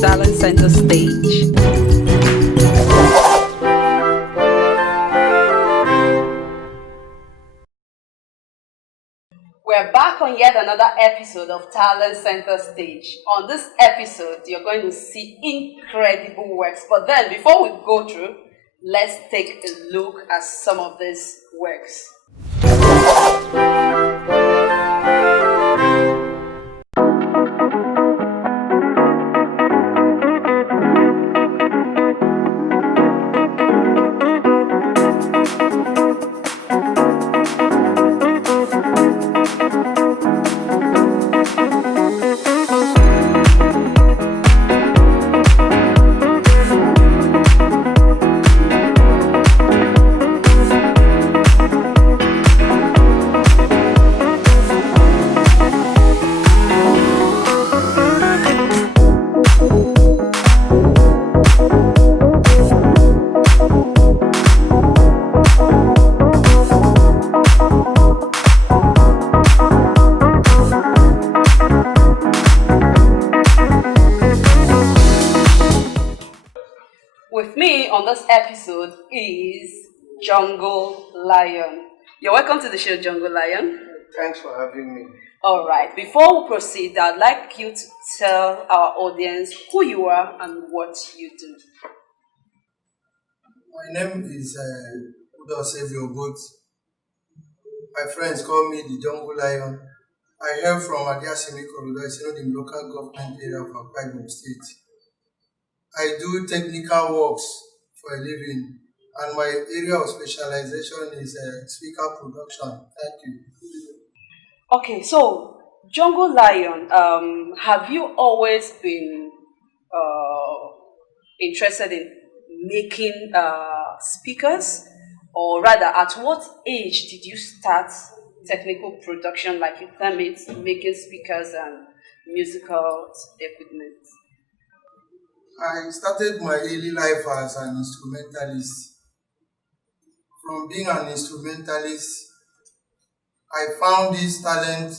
Talent Center stage. We're back on yet another episode of Talent Center Stage. On this episode, you're going to see incredible works. But then, before we go through, let's take a look at some of these works. With me on this episode is Jungle Lion. You're welcome to the show, Jungle Lion. Thanks for having me. All right, before we proceed, I'd like you to tell our audience who you are and what you do. My name is Udo Sevio Boat. My friends call me the Jungle Lion. I hail from Adiasimi Corridor, it's not the local government area of Akwa Ibom State. I do technical works for a living, and my area of specialization is speaker production. Thank you. Okay, so Jungle Lion, have you always been interested in making speakers, or rather, at what age did you start technical production, like you term it, making speakers and musical equipment? I started my early life as an instrumentalist. From being an instrumentalist, I found this talent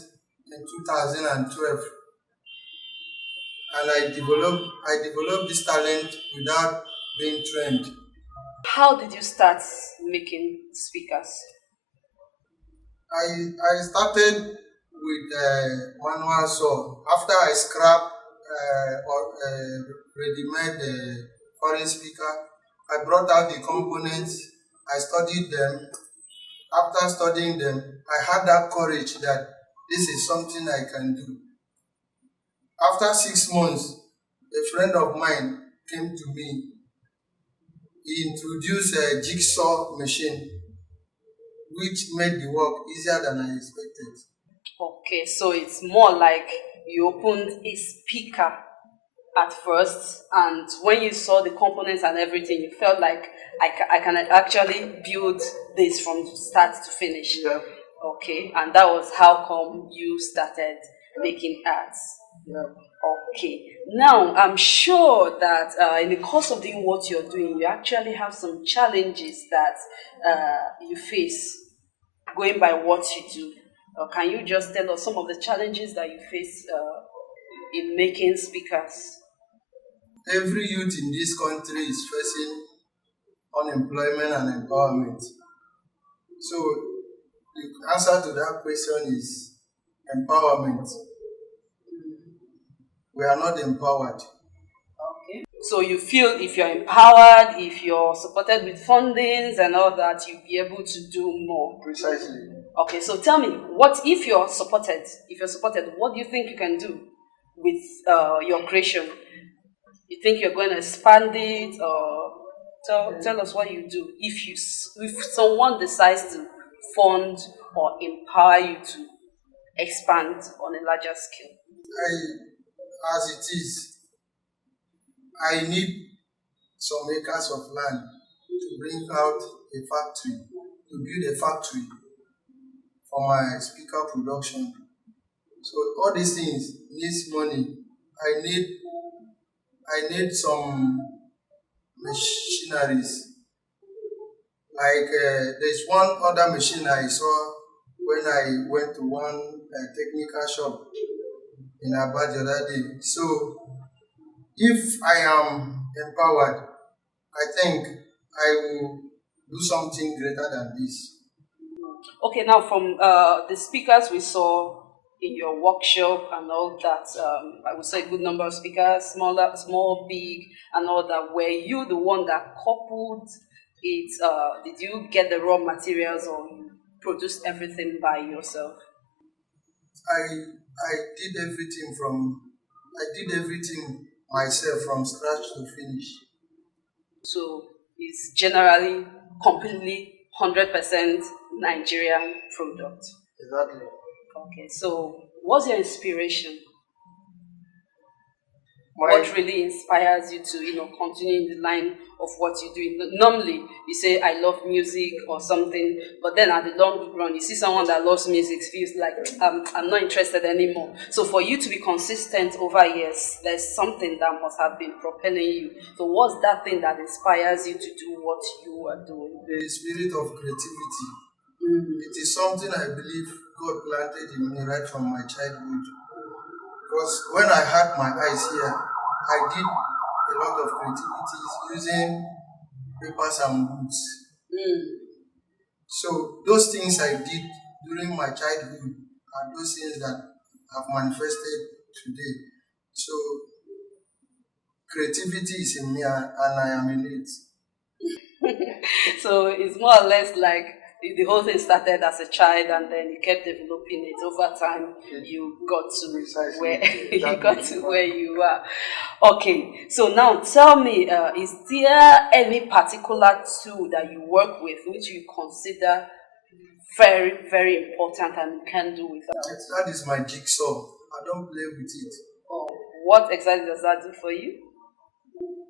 in 2012, and I developed this talent without being trained. How did you start making speakers? I started with manual saw. After I scrapped ready-made foreign speaker, I brought out the components, I studied them. After studying them, I had that courage that this is something I can do. After 6 months, a friend of mine came to me. He introduced a jigsaw machine, which made the work easier than I expected. Okay, so it's more like you opened a speaker at first, and when you saw the components and everything, you felt like I can actually build this from start to finish. Yeah. Okay, and that was how come you started making arts. Yeah. Okay, now I'm sure that in the course of doing what you're doing, you actually have some challenges that you face going by what you do. Can you just tell us some of the challenges that you face in making speakers? Every youth in this country is facing unemployment and empowerment. So the answer to that question is empowerment. We are not empowered. Okay. So you feel if you're empowered, if you're supported with fundings and all that, you'll be able to do more. Precisely. Okay, so tell me, what if you're supported? If you're supported, what do you think you can do with your creation? You think you're going to expand it, or tell us what you do if someone decides to fund or empower you to expand on a larger scale? As it is, I need some acres of land to bring out a factory, to build a factory for my speaker production. So all these things needs money. I need some machineries. Like there's one other machine I saw when I went to one technical shop in Aba the other day. So If I am empowered, I think I will do something greater than this. Okay, now from the speakers we saw in your workshop and all that, I would say a good number of speakers, small, big, and all that. Were you the one that coupled it? Did you get the raw materials or you produced everything by yourself? I did everything myself from scratch to finish. So it's generally completely 100% Nigerian product. Exactly. Okay, so what's your inspiration? My What really inspires you to continue in the line of what you do? Normally you say I love music or something, but then at the long run you see someone that loves music feels like I'm not interested anymore. So for you to be consistent over years, there's something that must have been propelling you. So what's that thing that inspires you to do what you are doing? the spirit of creativity. Mm. It is something I believe God planted in me right from my childhood. Because when I had my eyes here, I did a lot of creativities using papers and books. Mm. So those things I did during my childhood are those things that have manifested today. So creativity is in me and I am in it. So it's more or less like the whole thing started as a child and then you kept developing it over time. You got to Precisely. where you Exactly. got to where you are. Okay, so now tell me, is there any particular tool that you work with which you consider very, very important and you can't do without? That is my jigsaw. I don't play with it. Or what exactly does that do for you?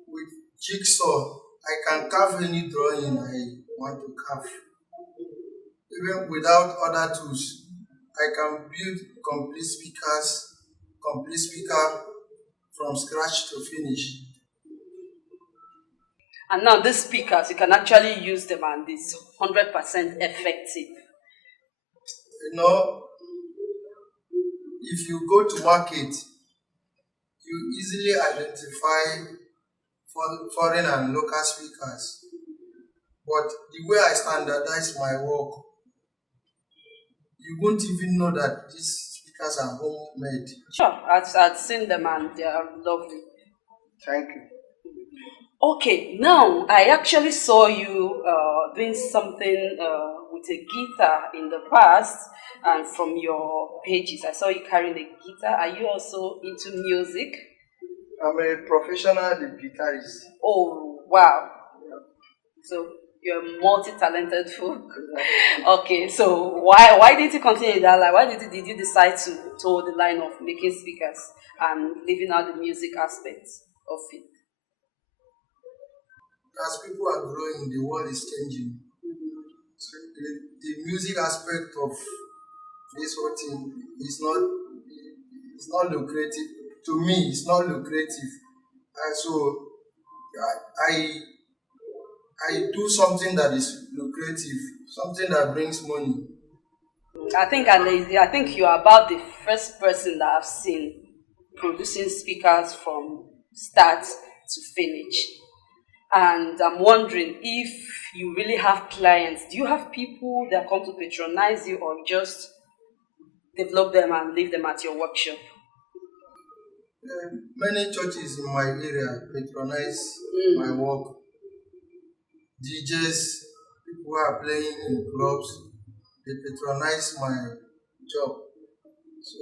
With jigsaw, I can carve any drawing I want to carve. Even without other tools, I can build complete speaker from scratch to finish. And now these speakers, you can actually use them and it's 100% effective. You know, if you go to market, you easily identify foreign and local speakers. But the way I standardize my work, you won't even know that these speakers are homemade. Sure, I've seen them and they are lovely. Thank you. Okay, now I actually saw you doing something with a guitar in the past, and from your pages, I saw you carrying a guitar. Are you also into music? I'm a professional guitarist. Oh, wow. So you're a multi-talented folk. Okay, so why did you continue that line? Why did you decide to toe the line of making speakers and leaving out the music aspects of it? As people are growing, the world is changing. So the music aspect of this whole thing is not lucrative. To me, it's not lucrative. And so I I do something that is lucrative, something that brings money. I think you are about the first person that I've seen producing speakers from start to finish. And I'm wondering if you really have clients. Do you have people that come to patronize you or just develop them and leave them at your workshop? Many churches in my area patronize my Mm. work. DJs, people who are playing in clubs, they patronize my job. So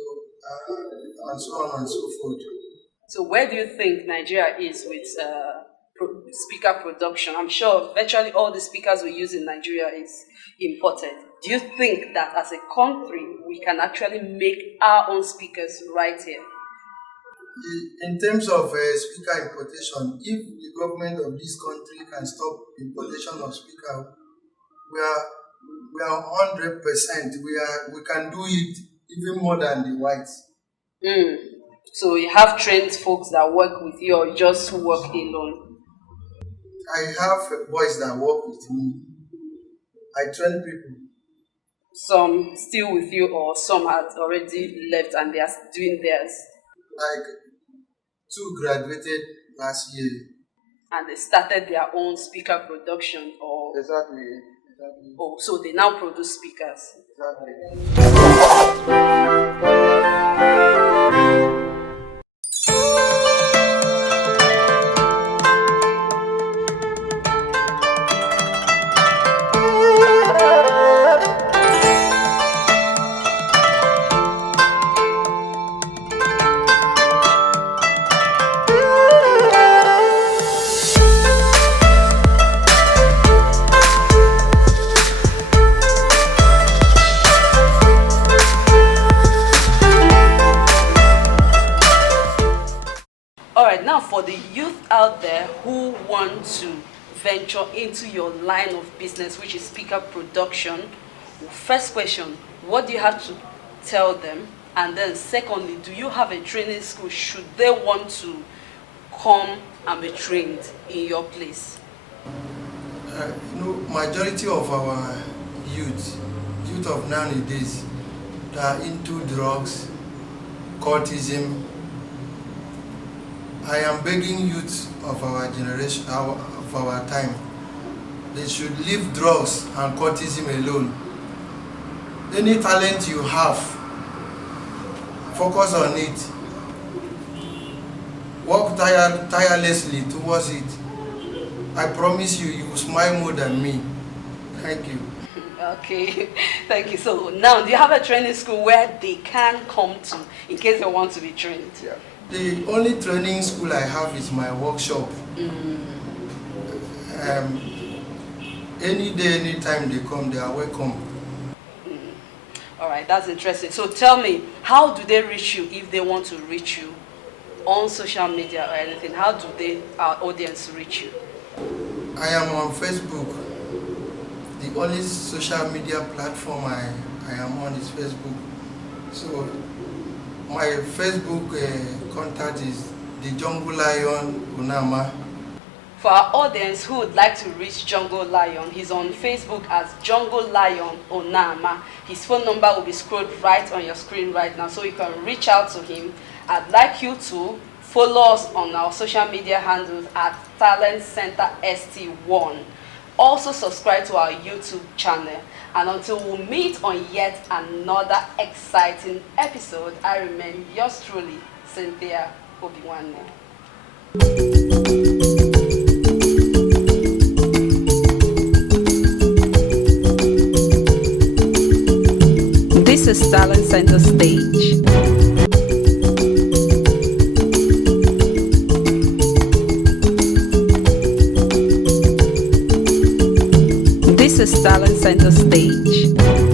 and so on and so forth. So where do you think Nigeria is with speaker production? I'm sure virtually all the speakers we use in Nigeria is imported. Do you think that as a country we can actually make our own speakers right here? In terms of speaker importation, if the government of this country can stop importation of speaker, we are 100%. We can do it even more than the whites. Mm. So you have trained folks that work with you or just work alone? I have boys that work with me. I train people. Some still with you or some had already left and they are doing theirs? Like Two graduated last year. And they started their own speaker production, or Exactly. oh, so they now produce speakers. Exactly. All right, now for the youth out there who want to venture into your line of business, which is speaker production, first question, what do you have to tell them? And then secondly, do you have a training school should they want to come and be trained in your place? Majority of our youth of nowadays, they are into drugs, cultism. I am begging youth of our generation, of our time, they should leave drugs and cultism alone. Any talent you have, focus on it. Work tirelessly towards it. I promise you, you will smile more than me. Thank you. Okay, thank you. So now, do you have a training school where they can come to in case they want to be trained? Yeah. The only training school I have is my workshop. Any day, anytime they come, they are welcome. All right, that's interesting. So tell me, how do they reach you if they want to reach you on social media or anything? How do our audience reach you? I am on Facebook. The only social media platform I am on is Facebook. So my Facebook contact is the Jungle Lion Onama. For our audience who would like to reach Jungle Lion, he's on Facebook as Jungle Lion Onama. His phone number will be scrolled right on your screen right now, so you can reach out to him. I'd like you to follow us on our social media handles at Talent Center ST1. Also subscribe to our YouTube channel. And until we meet on yet another exciting episode, I remain yours truly, Cynthia Obiwane. This is Talent Center Stage. This is Talent Center Stage.